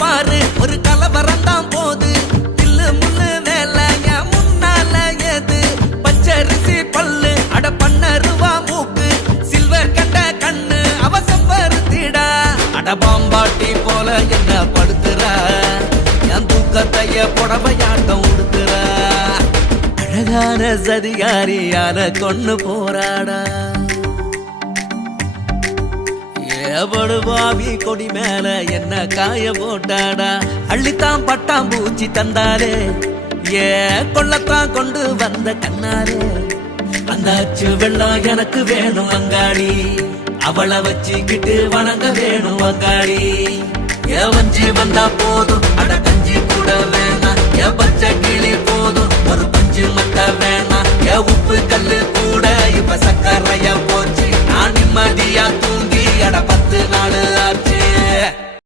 பாரு ஒரு கலவரம் தான் போது தில்லு முள்ளு வேலை என் முன்னால ஏது பச்சரிசி பல்லு அட பண்ணருவா மூக்கு சில்வர் கண்ட கண்ணு அவசம் வருத்திடா அட பாம்பாட்டி போல என்ன படுத்துறா என் தூக்கத்தைய புடவையாட்டம் உடுத்துற அழகான சதிகாரியால கொண்டு போராடா படுபாவி கொடி மேல என்ன காய போட்டாடா அள்ளித்தான் பட்டாம் பூச்சி தந்தாரே ஏ கொள்ளத்தான் கொண்டு வந்த கண்ணாரே அந்தாச்சு வெள்ளம் எனக்கு வேணும் அங்காடி அவளை வச்சுக்கிட்டு வணங்க வேணும் அங்காடி ஏ வஞ்சி வந்தா போதும் அட கஞ்சி கூட வேணாம் ஏ பச்சை கிளி போதும் ஒரு பஞ்சு மட்ட வேணாம் ஏ உப்பு கல்லு கூட இப்ப சக்கரையா போச்சு நான் நிம்மதியா தூங்கி அட 10